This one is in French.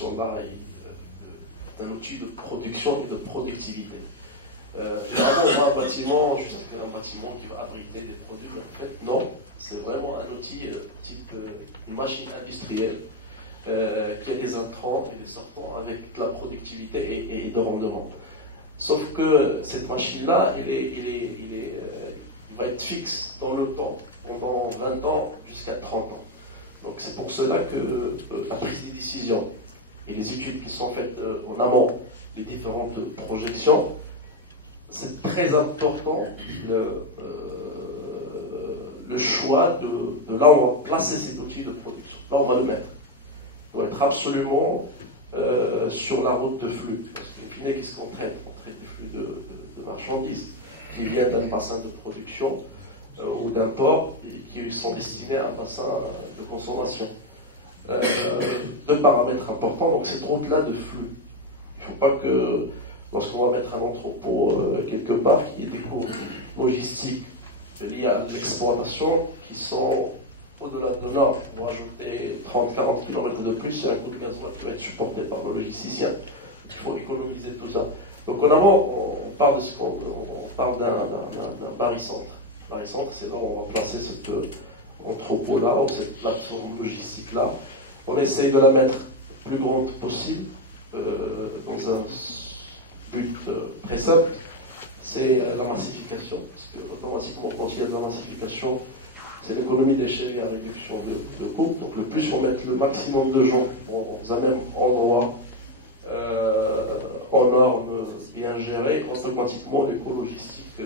construction-là d'un outil de production et de productivité. Généralement, on voit un bâtiment, juste un bâtiment qui va abriter des produits, mais en fait, non, c'est vraiment un outil type une machine industrielle qui a des entrants et des sortants avec de la productivité et de rendement. Sauf que cette machine-là, il va être fixe dans le temps, pendant 20 ans jusqu'à 30 ans. Donc c'est pour cela que la prise des décisions et les études qui sont faites en amont, les différentes projections, c'est très important le choix de là où on va placer cet outil de production. Là où on va le mettre. Il doit être absolument sur la route de flux. Parce qu'au final, qu'est-ce qu'on traite? On traite des flux de marchandises qui viennent d'un bassin de production ou d'un port et qui sont destinés à un bassin de consommation. Deux paramètres importants, donc cette route-là de flux. Il ne faut pas que, lorsqu'on va mettre un entrepôt quelque part, qu'il y ait des coûts logistiques liés à l'exploitation qui sont au-delà de normes. Pour ajouter 30-40 km de plus, c'est un coût de gasoil qui va être supporté par le logisticien. Il faut économiser tout ça. Donc en avant, on parle d'un barycentre. Barycentre, c'est là où on va placer cet entrepôt-là, ou cette plateforme logistique-là. On essaye de la mettre plus grande possible, dans un but très simple, c'est la massification, parce que automatiquement, quand il y a de la massification, c'est l'économie d'échelle et la réduction de coûts. Donc le plus on met le maximum de gens dans un même endroit, en normes bien gérées, automatiquement l'éco-logistique